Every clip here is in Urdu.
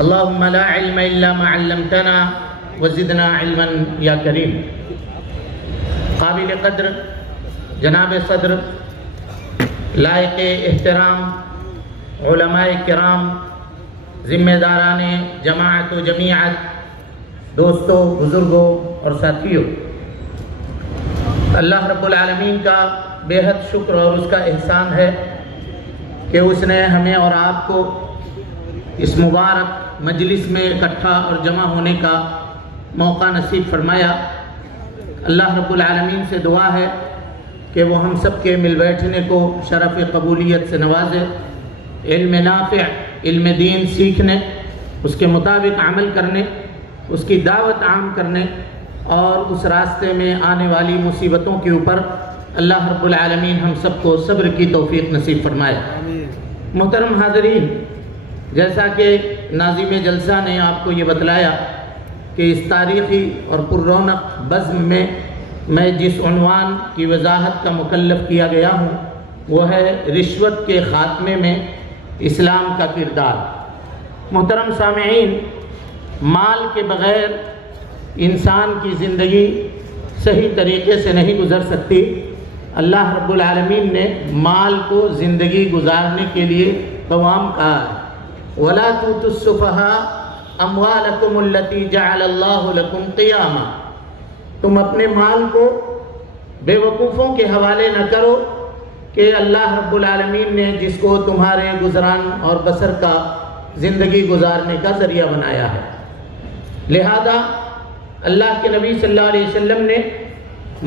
اللهم لا علم الا ما علمتنا وزدنا علما یا کریم۔ قابل قدر جناب صدر، لائق احترام علماء کرام، ذمہ داران جماعت و جمیعت، دوستوں، بزرگوں اور ساتھیوں، اللہ رب العالمین کا بے حد شکر اور اس کا احسان ہے کہ اس نے ہمیں اور آپ کو اس مبارک مجلس میں اکٹھا اور جمع ہونے کا موقع نصیب فرمایا۔ اللہ رب العالمین سے دعا ہے کہ وہ ہم سب کے مل بیٹھنے کو شرف قبولیت سے نوازے، علم نافع، علم دین سیکھنے، اس کے مطابق عمل کرنے، اس کی دعوت عام کرنے اور اس راستے میں آنے والی مصیبتوں کے اوپر اللہ رب العالمین ہم سب کو صبر کی توفیق نصیب فرمائے۔ محترم حاضرین، جیسا کہ ناظم جلسہ نے آپ کو یہ بتلایا کہ اس تاریخی اور پر رونق بزم میں جس عنوان کی وضاحت کا مکلف کیا گیا ہوں وہ ہے رشوت کے خاتمے میں اسلام کا کردار۔ محترم سامعین، مال کے بغیر انسان کی زندگی صحیح طریقے سے نہیں گزر سکتی۔ اللہ رب العالمین نے مال کو زندگی گزارنے کے لیے قوام کہا ہے، وَلَا تُؤْتُوا السُّفَهَاءَ أَمْوَالَكُمُ الَّتِي جَعَلَ اللَّهُ لَكُمْ قِيَامًا۔ تم اپنے مال کو بے وقوفوں کے حوالے نہ کرو کہ اللہ رب العالمین نے جس کو تمہارے گزران اور بسر کا زندگی گزارنے کا ذریعہ بنایا ہے۔ لہذا اللہ کے نبی صلی اللہ علیہ وسلم نے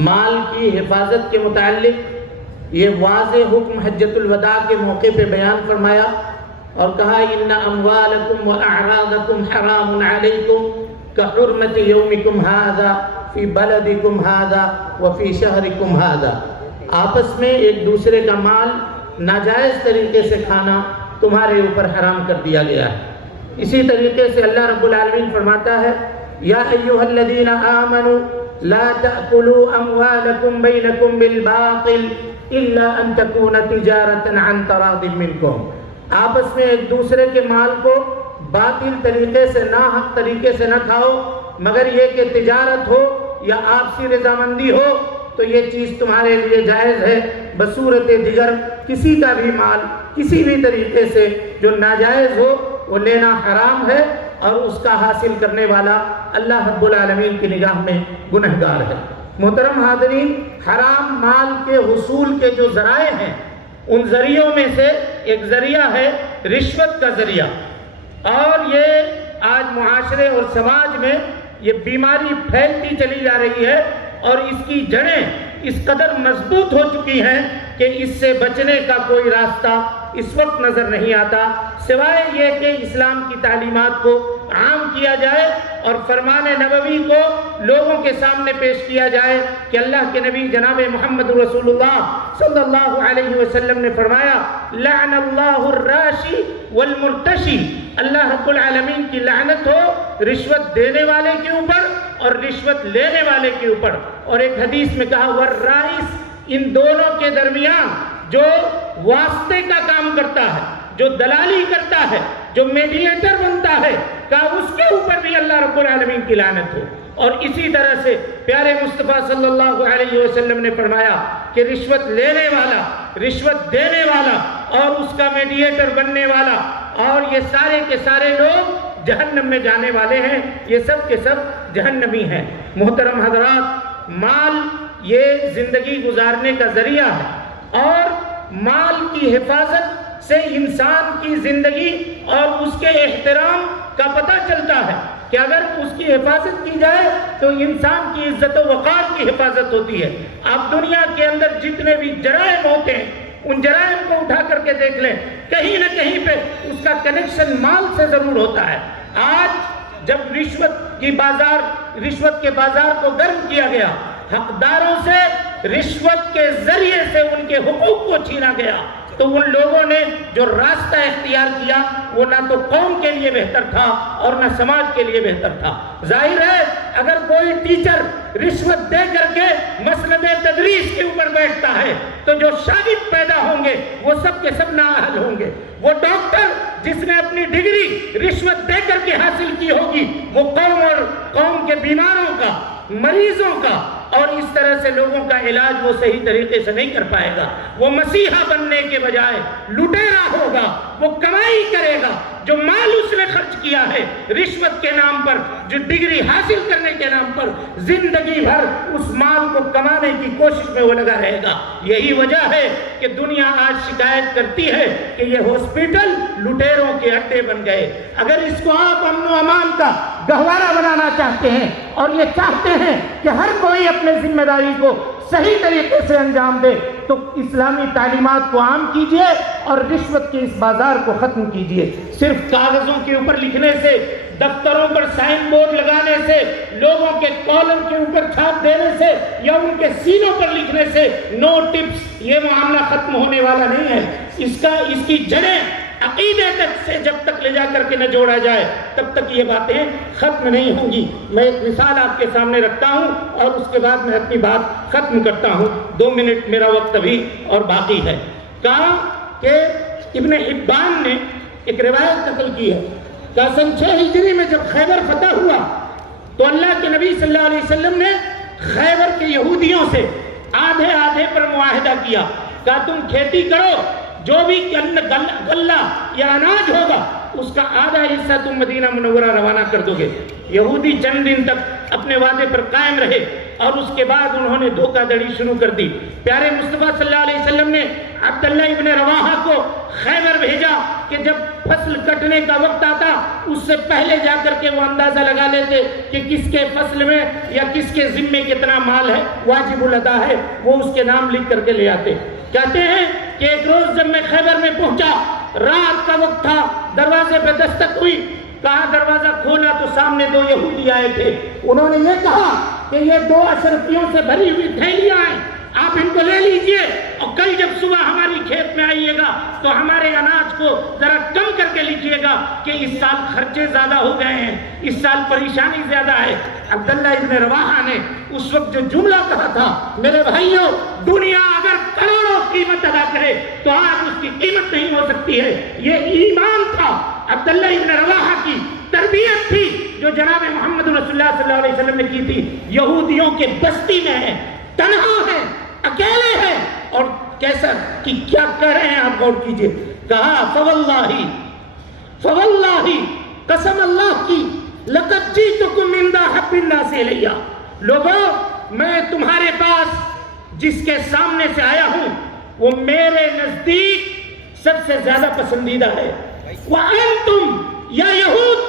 مال کی حفاظت کے متعلق یہ واضح حکم حجۃ الوداع کے موقع پہ بیان فرمایا اور کہا ان اموالکم واعراضکم حرام علیکم کحرمت یومکم ھذا فی بلدکم ھذا وفی شہرکم ھذا۔ آپس میں ایک دوسرے کا مال ناجائز طریقے سے کھانا تمہارے اوپر حرام کر دیا گیا ہے۔ اسی طریقے سے اللہ رب العالمین فرماتا ہے یا ایھا الذین آمنوا لا تأکلوا اموالکم بینکم بالباطل الا ان تکون تجارۃ عن تراض منکم۔ آپس میں ایک دوسرے کے مال کو باطل طریقے سے، ناحق طریقے سے نہ کھاؤ، مگر یہ کہ تجارت ہو یا آپسی رضامندی ہو تو یہ چیز تمہارے لیے جائز ہے۔ بصورت دیگر کسی کا بھی مال کسی بھی طریقے سے جو ناجائز ہو وہ لینا حرام ہے اور اس کا حاصل کرنے والا اللہ رب العالمین کی نگاہ میں گنہگار ہے۔ محترم حاضرین، حرام مال کے حصول کے جو ذرائع ہیں ان ذریعوں میں سے ایک ذریعہ ہے رشوت کا ذریعہ، اور یہ آج معاشرے اور سماج میں یہ بیماری پھیلتی چلی جا رہی ہے اور اس کی جڑیں اس قدر مضبوط ہو چکی ہیں کہ اس سے بچنے کا کوئی راستہ اس وقت نظر نہیں آتا سوائے یہ کہ اسلام کی تعلیمات کو عام کیا جائے اور فرمان نبوی کو لوگوں کے سامنے پیش کیا جائے کہ اللہ کے نبی جناب محمد رسول اللہ صلی اللہ علیہ وسلم نے فرمایا لعن اللہ الراشی والمرتشی، اللہ رب العالمین کی لعنت ہو رشوت دینے والے کے اوپر اور رشوت لینے والے کے اوپر۔ اور ایک حدیث میں کہا والرائس، ان دونوں کے درمیان جو واسطے کا کام کرتا ہے، جو دلالی کرتا ہے، جو میڈیٹر بنتا ہے، کہا اس کے اوپر بھی اللہ رب العالمین کی لعنت ہو۔ اور اسی طرح سے پیارے مصطفیٰ صلی اللہ علیہ وسلم نے فرمایا کہ رشوت لینے والا، رشوت دینے والا اور اس کا میڈیٹر بننے والا اور یہ سارے کے سارے لوگ جہنم میں جانے والے ہیں، یہ سب کے سب جہنمی ہیں۔ محترم حضرات، مال یہ زندگی گزارنے کا ذریعہ ہے اور مال کی حفاظت سے انسان کی زندگی اور اس کے احترام کا پتہ چلتا ہے کہ اگر اس کی حفاظت کی جائے تو انسان کی عزت و وقار کی حفاظت ہوتی ہے۔ آپ دنیا کے اندر جتنے بھی جرائم ہوتے ہیں ان جرائم کو اٹھا کر کے دیکھ لیں، کہیں نہ کہیں پہ اس کا کنیکشن مال سے ضرور ہوتا ہے۔ آج جب رشوت کے بازار کو گرم کیا گیا، حقداروں سے رشوت کے ذریعے سے ان کے حقوق کو چھینا گیا، تو ان لوگوں نے جو راستہ اختیار کیا وہ نہ تو قوم کے لیے بہتر تھا اور نہ سماج کے لیے بہتر تھا۔ ظاہر ہے اگر کوئی ٹیچر رشوت دے کر کے مسند تدریس کے اوپر بیٹھتا ہے تو جو شاگرد پیدا ہوں گے وہ سب کے سب نااہل ہوں گے۔ وہ ڈاکٹر جس نے اپنی ڈگری رشوت دے کر کے حاصل کی ہوگی، وہ قوم اور قوم کے بیماروں کا، مریضوں کا اور اس طرح سے لوگوں کا علاج وہ صحیح طریقے سے نہیں کر پائے گا۔ وہ مسیحا بننے کے بجائے لٹیرا ہوگا، وہ کمائی کرے گا، جو مال اس نے خرچ کیا ہے رشوت کے نام پر، جو ڈگری حاصل کرنے کے نام پر، زندگی بھر اس مال کو کمانے کی کوشش میں وہ لگا رہے گا۔ یہی وجہ ہے کہ دنیا آج شکایت کرتی ہے کہ یہ ہاسپٹل لٹیروں کے اڈے بن گئے۔ اگر اس کو آپ امن و امان کا گہوارہ بنانا چاہتے ہیں اور یہ چاہتے ہیں کہ ہر کوئی اپنے ذمہ داری کو صحیح طریقے سے انجام دے، تو اسلامی تعلیمات کو عام کیجئے اور رشوت کے اس بازار کو ختم کیجئے۔ صرف کاغذوں کے اوپر لکھنے سے، دفتروں پر سائن بورڈ لگانے سے، لوگوں کے کالم کے اوپر چھاپ دینے سے یا ان کے سینوں پر لکھنے سے نو ٹپس، یہ معاملہ ختم ہونے والا نہیں ہے۔ اس کی جڑیں عقیدے تک سے جب تک لے جا کر کے نہ جوڑا جائے تب تک یہ باتیں ختم نہیں ہوں گی۔ میں ایک مثال آپ کے سامنے رکھتا ہوں اور اس کے بعد میں اپنی بات ختم کرتا ہوں۔ 2 منٹ میرا وقت ابھی اور باقی ہے۔ کہا کہ ابن حبان نے ایک روایت نقل کی ہے کہ سن 6 ہجری میں جب خیبر فتح ہوا تو اللہ کے نبی صلی اللہ علیہ وسلم نے خیبر کے یہودیوں سے آدھے آدھے پر معاہدہ کیا، کہا تم کھیتی کرو، جو بھی غلہ یا اناج ہوگا اس کا آدھا حصہ تم مدینہ منورہ روانہ کر دو گے۔ یہودی چند دن تک اپنے وعدے پر قائم رہے اور اس کے بعد انہوں نے دھوکہ دڑی شروع کر دی۔ پیارے مصطفیٰ صلی اللہ علیہ وسلم نے عبداللہ ابن رواحہ کو خیبر بھیجا کہ جب فصل کٹنے کا وقت آتا اس سے پہلے جا کر کے وہ اندازہ لگا لیتے کہ کس کے فصل میں یا کس کے ذمے کتنا مال ہے، واجب الادا ہے، وہ اس کے نام لکھ کر کے لے آتے۔ کہتے ہیں کہ ایک روز جب میں خیبر میں پہنچا، رات کا وقت تھا، دروازے پہ دستک ہوئی، کہا دروازہ کھولا تو سامنے 2 یہودی آئے تھے۔ انہوں نے یہ کہا کہ یہ 2 اشرفیوں سے بھری ہوئی تھیلیاں ہیں، آپ ان کو لے لیجئے اور کل جب صبح ہماری کھیت میں آئیے گا تو ہمارے اناج کو ذرا کم کر کے لیجئے گا کہ اس سال خرچے زیادہ ہو گئے ہیں، اس سال پریشانی زیادہ ہے۔ عبداللہ ابن رواحہ نے اس وقت جو جملہ کہا تھا، میرے بھائیوں، دنیا اگر کروڑوں قیمت ادا کرے تو آج اس کی قیمت نہیں ہو سکتی ہے۔ یہ ایمان تھا عبداللہ ابن رواحہ کی، تربیت تھی جو جناب محمد رسول اللہ صلی اللہ علیہ وسلم نے کی تھی۔ یہودیوں کے بستی میں ہے، تنہا ہے، اکیلے ہیں، اور کیسا کہ کیا کہہ رہے ہیں آپ غور کیجئے۔ کہا فواللہ قسم اللہ کی لقد جئتکم من احب الناس الی، لوگوں میں تمہارے پاس جس کے سامنے سے آیا ہوں وہ میرے نزدیک سب سے زیادہ پسندیدہ ہے۔ وانتم یا یہود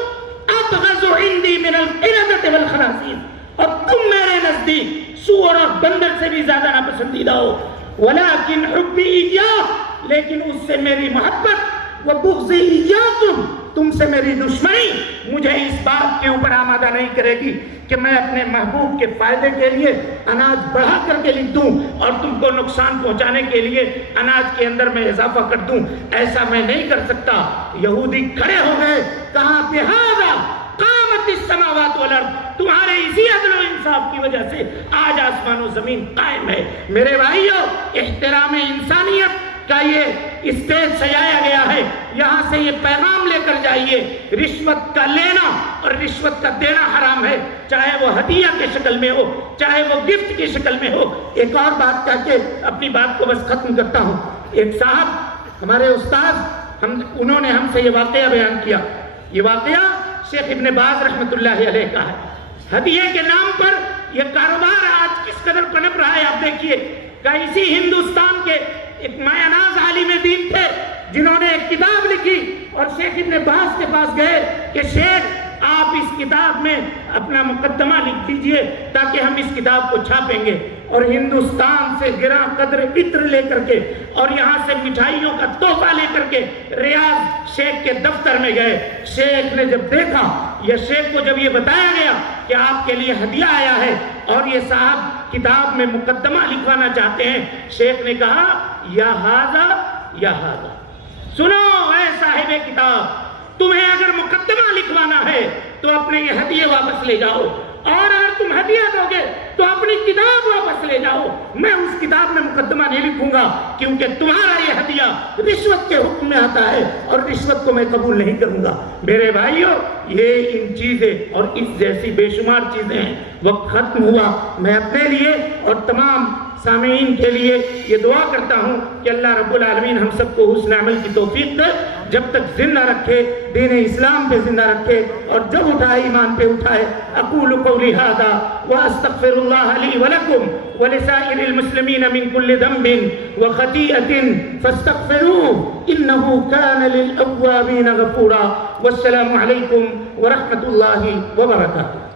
ابغض عندی من القردۃ والخنازیر، اور تم میرے نزدیک سور اور بندر سے بھی زیادہ ناپسندیدہ ہو۔ ولیکن حبی ایاہ، لیکن اس سے میری محبت، وبغضی ایاکم، تم سے میری دشمنی مجھے اس بات کے اوپر آمادہ نہیں کرے گی کہ میں اپنے محبوب کے فائدے کے لیے اناج بڑھا کر کے لکھ دوں اور تم کو نقصان پہنچانے کے لیے اناج کے اندر میں اضافہ کر دوں، ایسا میں نہیں کر سکتا۔ یہودی کھڑے ہو گئے، کہا بہذا قامت السماوات والارض، تمہارے اسی عدل و انصاف کی وجہ سے آج آسمان و زمین قائم ہے۔ میرے بھائیوں، احترام انسانیت کا یہ اسٹیج سجایا گیا ہے، یہاں سے یہ پیغام لے کر جائیے، رشوت کا لینا اور رشوت کا دینا حرام ہے، چاہے وہ ہدیہ کی شکل میں ہو، چاہے وہ گفٹ کی شکل میں ہو۔ ایک اور بات کہہ کے اپنی بات کو بس ختم کرتا ہوں۔ ایک صاحب ہمارے استاد، انہوں نے ہم سے یہ واقعہ بیان کیا، یہ واقعہ شیخ ابن باز رحمۃ اللہ علیہ کا ہے۔ ہدیے کے نام پر یہ کاروبار آج کس قدر پنپ رہا ہے آپ دیکھیے۔ کہ اسی ہندوستان کے ایک مایہ ناز عالم دین تھے جنہوں نے ایک کتاب لکھی اور شیخ ابن باز کے پاس گئے کہ شیخ آپ اس کتاب میں اپنا مقدمہ لکھ دیجئے تاکہ ہم اس کتاب کو چھاپیں گے۔ اور ہندوستان سے گراں قدر عطر لے کر کے اور یہاں سے مٹھائیوں کا تحفہ لے کر کے ریاض شیخ کے دفتر میں گئے۔ شیخ نے جب دیکھا، یا شیخ کو جب یہ بتایا گیا کہ آپ کے لیے ہدیہ آیا ہے اور یہ صاحب کتاب میں مقدمہ لکھوانا چاہتے ہیں، شیخ نے کہا یا ہاذا یا ہاذا، سنو اے صاحب کتاب، تمہیں اگر مقدمہ لکھوانا ہے تو اپنے یہ ہدیے واپس لے جاؤ، اور اگر تم ہدیہ دو گے تو اپنی کتاب واپس لے جاؤ، میں اس کتاب میں مقدمہ نہیں لکھوں گا، کیونکہ تمہارا یہ ہدیہ رشوت کے حکم میں آتا ہے اور رشوت کو میں قبول نہیں کروں گا۔ میرے بھائیوں، یہ ان چیزیں اور اس جیسی بے شمار چیزیں ہیں۔ وقت ختم ہوا، میں اپنے لیے اور تمام سامعین کے لیے یہ دعا کرتا ہوں کہ اللہ رب العالمین ہم سب کو حسن عمل کی توفیق دے، جب تک زندہ رکھے، دین اسلام پہ زندہ رکھے، اور جب اٹھائے ایمان پہ اٹھائے۔ اقول قولی ھذا واستغفر اللہ لی ولکم ولسائر المسلمین من کل ذنب وخطیئۃ فاستغفروہ انہ کان للأوابین غفورا۔ والسلام علیکم ورحمۃ اللہ وبرکاتہ۔